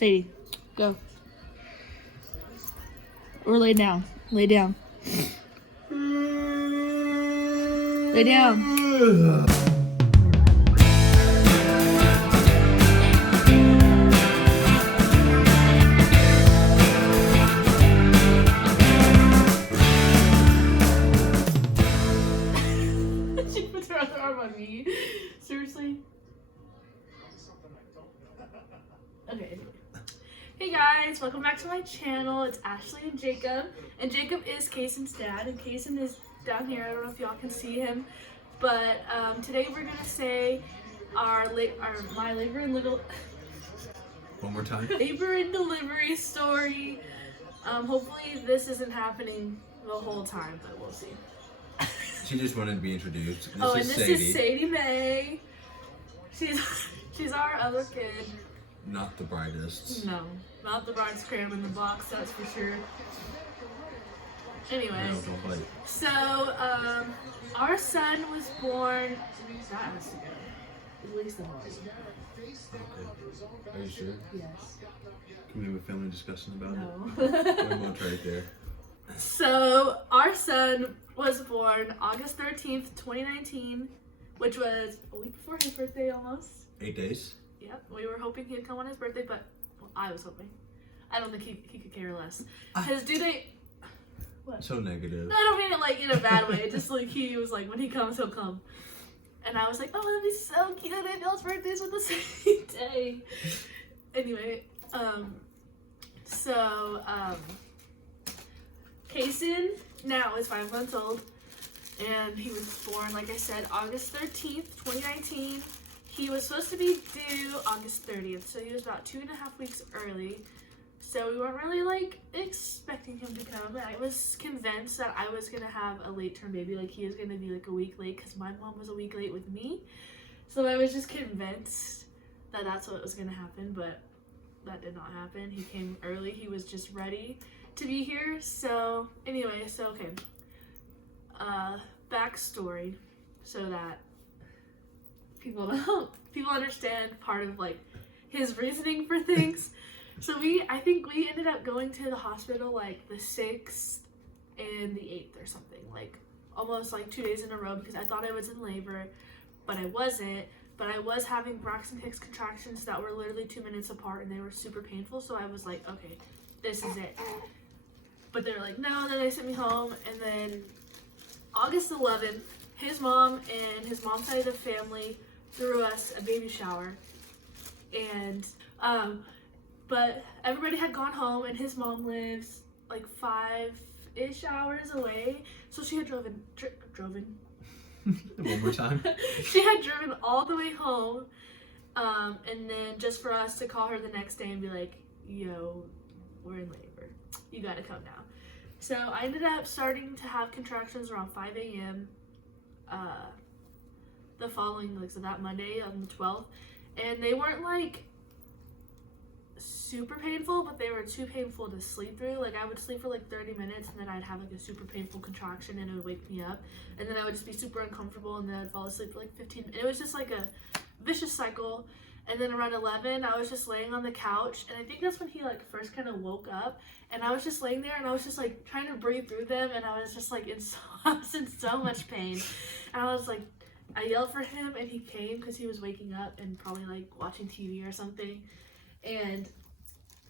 Sadie, go. Or lay down. Lay down. Lay down. She puts her other arm on me. Seriously? Okay. Hey guys, welcome back to my channel. It's Ashley and Jacob. And Jacob is Cayson's dad, and Cayson is down here. I don't know if y'all can see him. But today we're gonna say my labor and little One more time. labor and delivery story. Hopefully this isn't happening the whole time, but we'll see. She just wanted to be introduced. This is Sadie Mae. She's our other kid. Not the brightest. No, not the brightest cram in the box, that's for sure. Anyway, No, don't bite. so our son was born. That has to go. At least the body. Okay. Are you sure? Yes. Can we have a family discussion about No. it? One more right there. So our son was born August 13th, 2019, which was a week before his birthday almost. 8 days. Yep, we were hoping he'd come on his birthday, but I was hoping. I don't think he could care less. His due date. What? So negative. No, I don't mean it like in a bad way. Just like he was like, when he comes, he'll come. And I was like, oh, that'd be so cute if y'all's birthdays were the same day. Anyway, Cayson now is 5 months old, and he was born, like I said, August 13th, 2019. He was supposed to be due August 30th, so he was about 2.5 weeks early. So we weren't really like expecting him to come. I was convinced that I was gonna have a late term baby, like he was gonna be like a week late because my mom was a week late with me. So I was just convinced that that's what was gonna happen, but that did not happen. He came early. He was just ready to be here. So anyway, okay. Backstory, so that people understand part of like his reasoning for things. So I think we ended up going to the hospital like the 6th and the 8th or something, like almost like 2 days in a row, because I thought I was in labor, but I wasn't. But I was having Braxton Hicks contractions that were literally 2 minutes apart, and they were super painful. So I was like, okay, this is it. But they were like, no. Then they sent me home, and then August 11th, his mom and his mom's side of the family threw us a baby shower, and but everybody had gone home, and his mom lives like 5-ish hours away, so she had driven. One more time. She had driven all the way home, and then just for us to call her the next day and be like, yo, we're in labor, you gotta come now. So I ended up starting to have contractions around 5 a.m. The following, like, so that Monday on the 12th, and they weren't like super painful, but they were too painful to sleep through. Like I would sleep for like 30 minutes, and then I'd have like a super painful contraction, and it would wake me up, and then I would just be super uncomfortable, and then I'd fall asleep for like 15 minutes. It was just like a vicious cycle. And then around 11, I was just laying on the couch, and I think that's when he like first kind of woke up, and I was just laying there, and I was just like trying to breathe through them, and I was just like I was in so much pain, and I was like, I yelled for him, and he came because he was waking up and probably like watching TV or something, and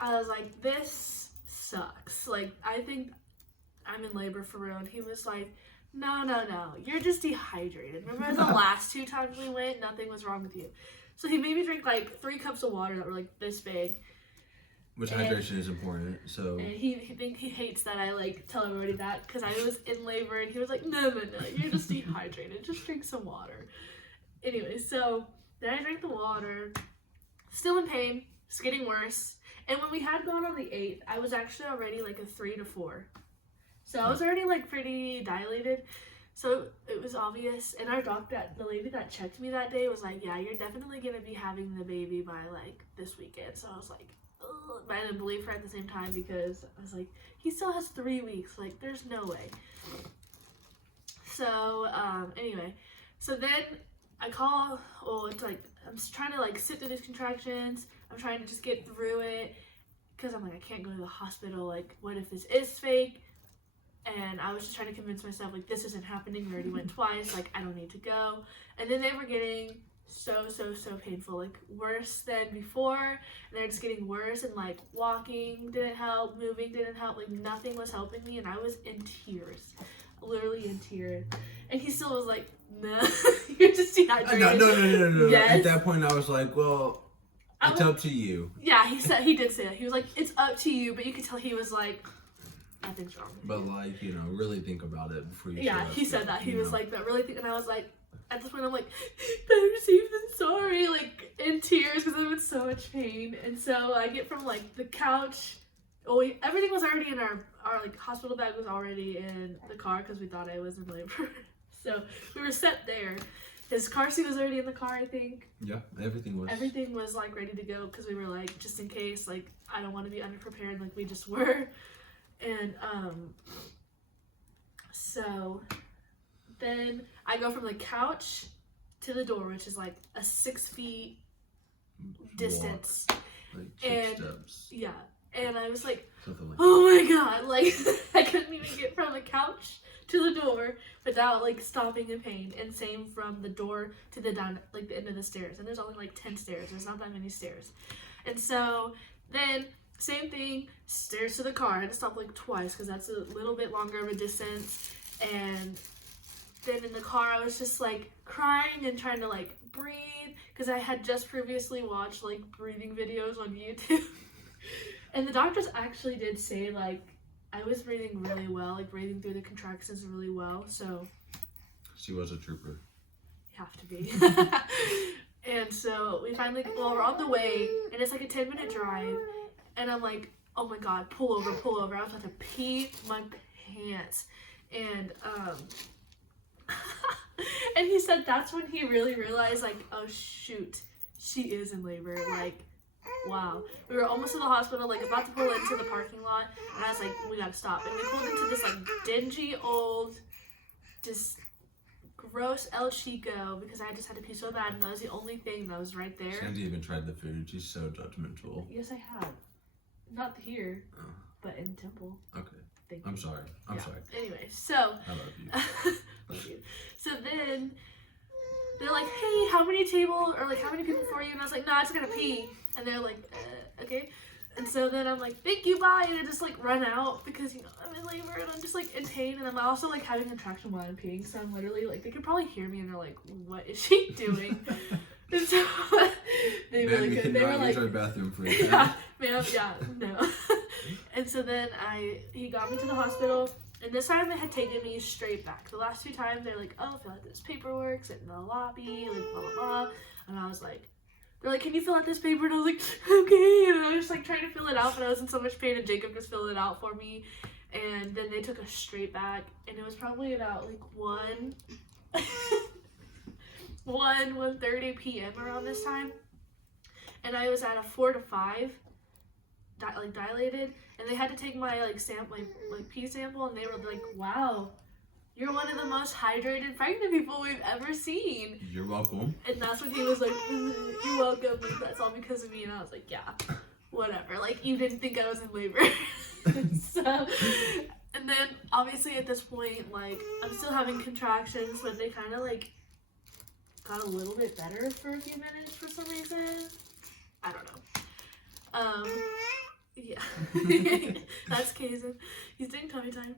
I was like, this sucks. Like, I think I'm in labor for real. And he was like, no, you're just dehydrated. Remember the last 2 times we went, nothing was wrong with you. So he made me drink like 3 cups of water that were like this big. Which hydration is important, so. And he hates that I like tell everybody that, because I was in labor, and he was like, no, you're just dehydrated. Just drink some water. Anyway, so then I drank the water, still in pain, it's getting worse. And when we had gone on the 8th, I was actually already like a 3 to 4. So I was already like pretty dilated. So it was obvious. And our doctor, the lady that checked me that day, was like, yeah, you're definitely going to be having the baby by like this weekend. So I was like, ugh. But I didn't believe her at the same time, because I was like, he still has 3 weeks. Like, there's no way. So anyway, so then I call, it's like, I'm trying to like sit through these contractions. I'm trying to just get through it because I'm like, I can't go to the hospital. Like, what if this is fake? And I was just trying to convince myself, like, this isn't happening. We already went twice. Like, I don't need to go. And then they were getting so painful. Like, worse than before. And they're just getting worse. And, like, walking didn't help. Moving didn't help. Like, nothing was helping me. And I was in tears. Literally in tears. And he still was like, no, you're just dehydrated. No. Yes. At that point, I was like, well, it's up to you. Yeah, he did say that. He was like, it's up to you. But you could tell he was like, nothing's wrong. But, like, you know, really think about it before you Yeah, say he said that. He was know. like, but really think, and I was like, at this point, I'm like, better safe than sorry, like, in tears, because I'm in so much pain. And so I get from, like, the couch. Oh, everything was already in our like, hospital bag was already in the car, because we thought I was in labor. So we were set there. His car seat was already in the car, I think. Yeah, everything was. Everything was, like, ready to go, because we were like, just in case, like, I don't want to be underprepared, like we just were. And so then I go from the couch to the door, which is like a 6 feet distance. Walk, like 6 steps. Yeah, and I was like, Something like oh my god, like I couldn't even get from the couch to the door without like stopping in pain. And same from the door to the down, like the end of the stairs. And there's only like 10 stairs. There's not that many stairs. And so then same thing, stairs to the car. I had to stop like twice because that's a little bit longer of a distance. And then in the car, I was just like crying and trying to like breathe because I had just previously watched like breathing videos on YouTube. And the doctors actually did say like I was breathing really well, like breathing through the contractions really well. So she was a trooper. You have to be. And so we finally, well, we're on the way, and it's like a 10-minute drive. And I'm like, oh my god, pull over. I was about to pee my pants. And and he said that's when he really realized, like, oh shoot, she is in labor. Like, wow. We were almost to the hospital, like about to pull into the parking lot, and I was like, we gotta stop. And we pulled into this like dingy old, just gross El Chico because I just had to pee so bad, and that was the only thing that was right there. Sandy even tried the food. She's so judgmental. Yes, I have. Not here, Oh. but in Temple. Okay. Thank you. I'm sorry. I'm sorry. Anyway, so I love you. love you. So then they're like, hey, how many people people for you? And I was like, no, I just gotta pee. And they're like, okay. And so then I'm like, thank you, bye. And I just like run out because, you know, I'm in labor and I'm just like in pain. And I'm also like having contraction while I'm peeing. So I'm literally like, they could probably hear me and they're like, what is she doing? And so they really could. They were like, use our bathroom for you. yeah, ma'am, yeah, no. And so then he got me to the hospital. And this time they had taken me straight back. The last 2 times they're like, oh, fill out this paperwork, sit in the lobby, like blah, blah, blah. And I was like, they're like, can you fill out this paper? And I was like, okay. And I was just like trying to fill it out, but I was in so much pain, and Jacob just filled it out for me. And then they took us straight back, and it was probably about like 1:30 p.m. around this time. And I was at a 4 to 5, dilated, and they had to take my like pee sample, and they were like, wow, you're one of the most hydrated pregnant people we've ever seen. You're welcome. And that's when he was like, you're welcome, like that's all because of me. And I was like, yeah, whatever, like you didn't think I was in labor. So, and then obviously at this point, like I'm still having contractions, but they kind of like got a little bit better for a few minutes for some reason. I don't know. Yeah. That's Cayson. He's doing tummy time.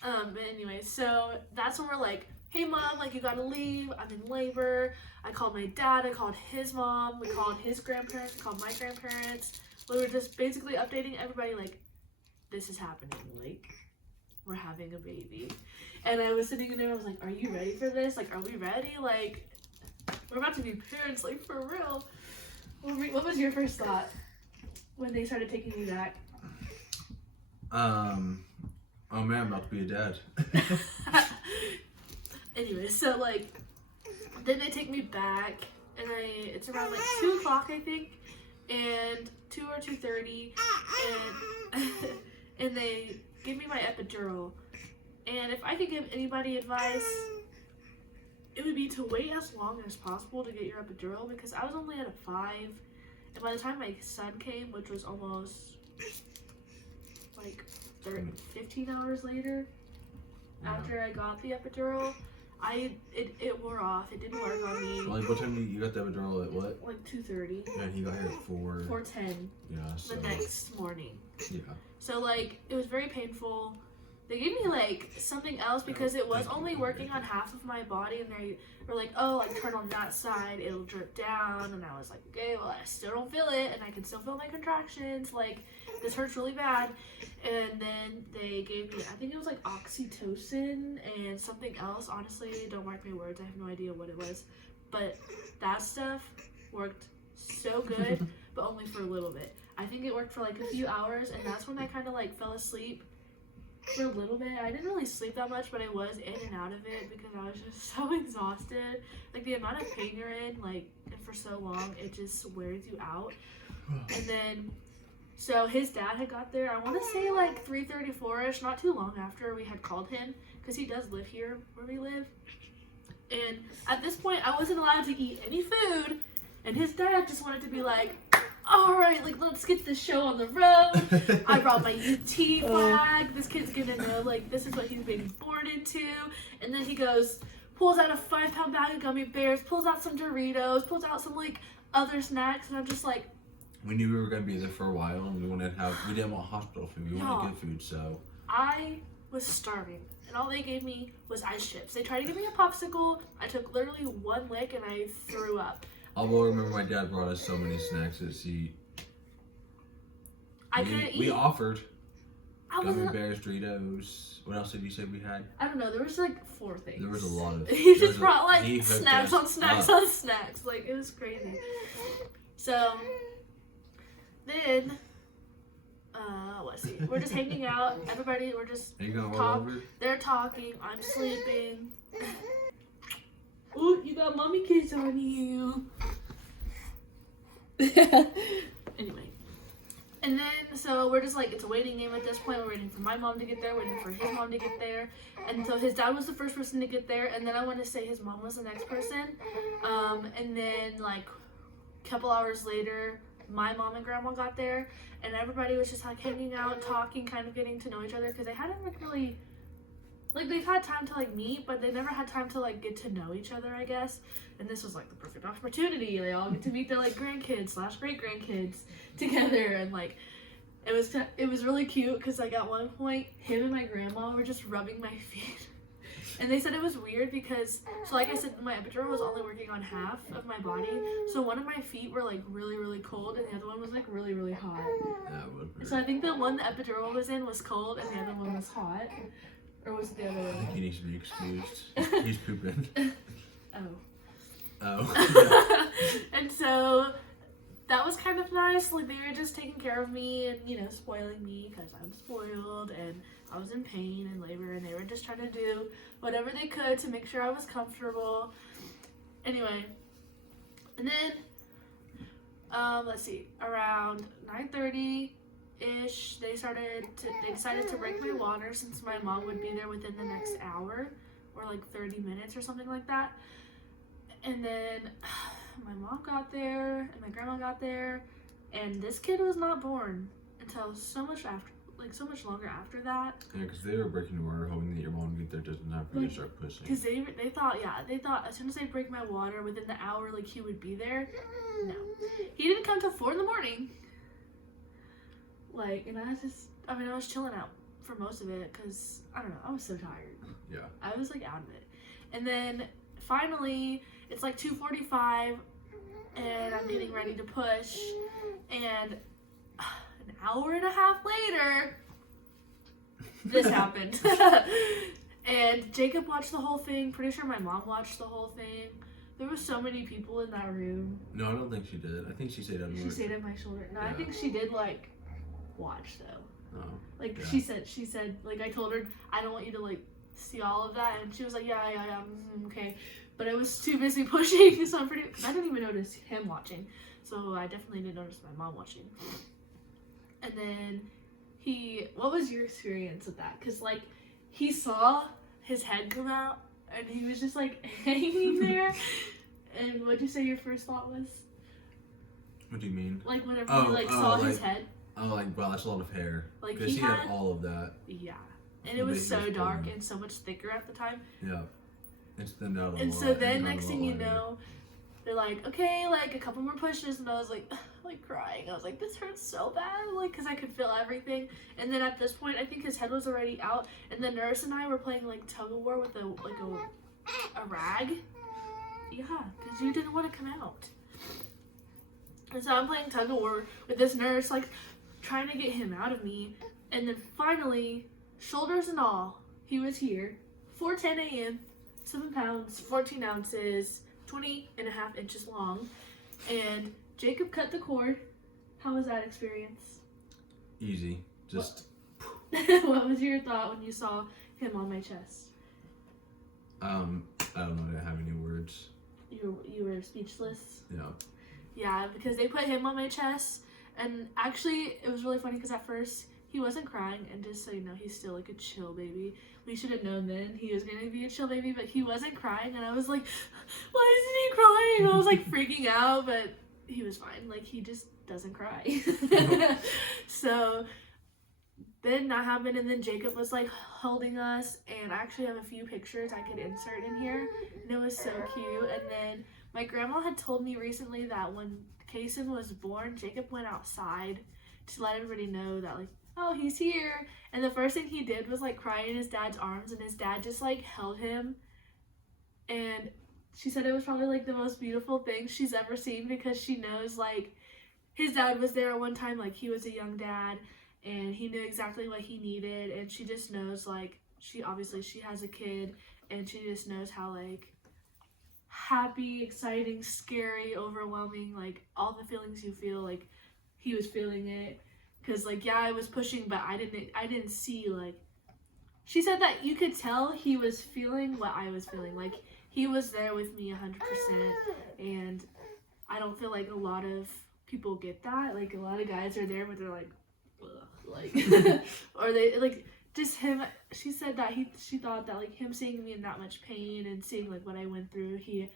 But anyway, so that's when we're like, hey mom, like you gotta leave, I'm in labor. I called my dad, I called his mom, we called his grandparents, we called my grandparents. We were just basically updating everybody like, this is happening, like, we're having a baby. And I was sitting in there, I was like, are you ready for this? Like, are we ready? Like, we're about to be parents, like, for real. What was your first thought when they started taking you back? Oh man, I'm about to be a dad. Anyway, so like, then they take me back, and it's around like 2 o'clock, I think, and 2 or 2:30, and they give me my epidural. And if I could give anybody advice, it would be to wait as long as possible to get your epidural, because I was only at a 5, And by the time my son came, which was almost like 15 hours later, after I got the epidural, it wore off. It didn't work on me. Like, what time you got the epidural at what? Like 2:30. Yeah, and he got here at 4:10. Yeah, so. The next morning. Yeah. So, like, it was very painful. They gave me, like, something else because it was only working on half of my body, and they were like, oh, like, turn on that side, it'll drip down, and I was like, okay, well, I still don't feel it, and I can still feel my contractions, like, this hurts really bad. And then they gave me, I think it was like oxytocin and something else. Honestly, don't mark my words, I have no idea what it was, but that stuff worked so good, but only for a little bit. I think it worked for like a few hours, and that's when I kind of like fell asleep for a little bit. I didn't really sleep that much, but I was in and out of it because I was just so exhausted. Like, the amount of pain you're in, like, and for so long, it just wears you out. And then, so his dad had got there, I want to say like 3:34ish, not too long after we had called him, because he does live here where we live. And at this point, I wasn't allowed to eat any food, and his dad just wanted to be like, all right, like, let's get this show on the road. I brought my UT flag. This kid's gonna know, like, this is what he's being born into. And then he goes, pulls out a 5-pound bag of gummy bears, pulls out some Doritos, pulls out some, like, other snacks, and I'm just like, we knew we were gonna be there for a while, and we didn't want hospital food. We wanted good food, so. I was starving, and all they gave me was ice chips. They tried to give me a popsicle. I took literally one lick, and I threw up. I will remember my dad brought us so many snacks at sea. I couldn't eat. We offered gummy bears, Doritos. What else did you say we had? I don't know. There was like 4 things. There was a lot of. He just brought like snacks on snacks on snacks. Like, it was crazy. So then, let's see. We're just hanging out. Everybody, we're just talking. They're talking. I'm sleeping. Ooh, you got mommy kiss on you. Anyway. And then, so we're just like, it's a waiting game at this point. We're waiting for my mom to get there, waiting for his mom to get there. And so his dad was the first person to get there. And then I want to say his mom was the next person. And then, like, a couple hours later, my mom and grandma got there. And everybody was just, like, hanging out, talking, kind of getting to know each other. Because they hadn't, like, really... Like, they've had time to, like, meet, but they never had time to, like, get to know each other, I guess. And this was, like, the perfect opportunity. They all get to meet their, like, grandkids / great-grandkids together. And, like, it was really cute because, like, at one point, him and my grandma were just rubbing my feet. And they said it was weird because, so like I said, my epidural was only working on half of my body. So one of my feet were, like, really, really cold, and the other one was, like, really, really hot. So I think the one the epidural was in was cold, and the other one was hot. Or was it the other one? He needs to be excused. He's pooping. Oh. And so that was kind of nice. Like, they were just taking care of me and, you know, spoiling me because I'm spoiled and I was in pain and labor, and they were just trying to do whatever they could to make sure I was comfortable. Anyway, and then let's see, around 9:30-ish, they decided to break my water since my mom would be there within the next hour or like 30 minutes or something like that. And then my mom got there and my grandma got there, and this kid was not born until so much longer after that. Yeah, because they were breaking the water, hoping that your mom would get there just in time for you to start pushing. Because they thought as soon as they break my water, within the hour, like, he would be there. No, he didn't come till 4 a.m. Like, and I was chilling out for most of it because, I don't know, I was so tired. Yeah. I was, like, out of it. And then, finally, it's, like, 2:45, and I'm getting ready to push, and an hour and a half later, this happened. And Jacob watched the whole thing. Pretty sure my mom watched the whole thing. There were so many people in that room. No, I don't think she did. I think she stayed at She stayed at my shoulder. No, yeah. I think she did, like, watch, though. Oh. Like, yeah. She said, like, I told her, I don't want you to, like, see all of that. And she was like, yeah, okay. But I was too busy pushing, so I didn't even notice him watching. So I definitely didn't notice my mom watching. And then what was your experience with that? Because, like, he saw his head come out, and he was just, like, hanging there. And what'd you say your first thought was? What do you mean? Like whenever you like saw his head. Oh, like wow, that's a lot of hair. Like because he had all of that. Yeah, and it was so dark and so much thicker at the time. Yeah, it's thinned out a lot. And so then next thing you know, they're like, okay, like a couple more pushes, and I was like crying. I was like, this hurts so bad, like, because I could feel everything. And then at this point, I think his head was already out, and the nurse and I were playing like tug of war with a rag. Yeah, because you didn't want to come out. And so I'm playing tug of war with this nurse, like trying to get him out of me. And then finally, shoulders and all, he was here. 4:10 a.m., 7 pounds, 14 ounces, 20.5 inches long. And Jacob cut the cord. How was that experience? Easy. Just. What was your thought when you saw him on my chest? I don't know. I didn't have any words. You were speechless? Yeah. Yeah, because they put him on my chest. And actually, it was really funny because at first, he wasn't crying. And just so you know, he's still like a chill baby. We should have known then he was going to be a chill baby. But he wasn't crying. And I was like, why isn't he crying? I was like freaking out. But he was fine. Like, he just doesn't cry. So then that happened, and then Jacob was like holding us, and I actually have a few pictures I could insert in here, and it was so cute. And then my grandma had told me recently that when Cayson was born, Jacob went outside to let everybody know that, like, oh, he's here. And the first thing he did was like cry in his dad's arms, and his dad just like held him, and she said it was probably like the most beautiful thing she's ever seen, because she knows like his dad was there at one time, like he was a young dad, and he knew exactly what he needed. And she just knows, like, she has a kid, and she just knows how like happy, exciting, scary, overwhelming, like all the feelings you feel, like he was feeling it. Because like, yeah, I was pushing, but I didn't see, like, she said that you could tell he was feeling what I was feeling. Like, he was there with me 100%, and I don't feel like a lot of people get that. Like, a lot of guys are there, but they're like, ugh, like, or they, like, just him, she said that she thought that, like, him seeing me in that much pain and seeing, like, what I went through, he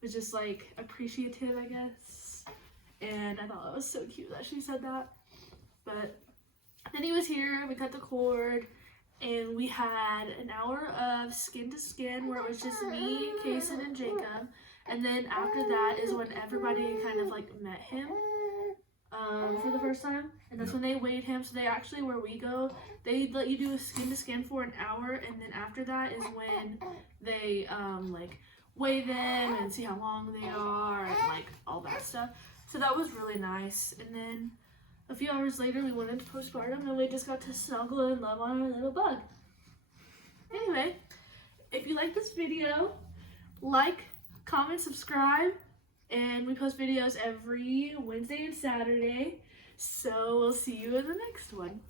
was just, like, appreciative, I guess. And I thought that was so cute that she said that. But then he was here, we cut the cord, and we had an hour of skin to skin where it was just me, Cayson, and Jacob. And then after that is when everybody kind of like met him for the first time. And that's when they weighed him. So they actually, where we go, they let you do a skin to skin for an hour. And then after that is when they like weigh them and see how long they are and like all that stuff. So that was really nice. And then a few hours later, we went into postpartum, and we just got to snuggle and love on our little bug. Anyway, if you like this video, like, comment, subscribe, and we post videos every Wednesday and Saturday. So we'll see you in the next one.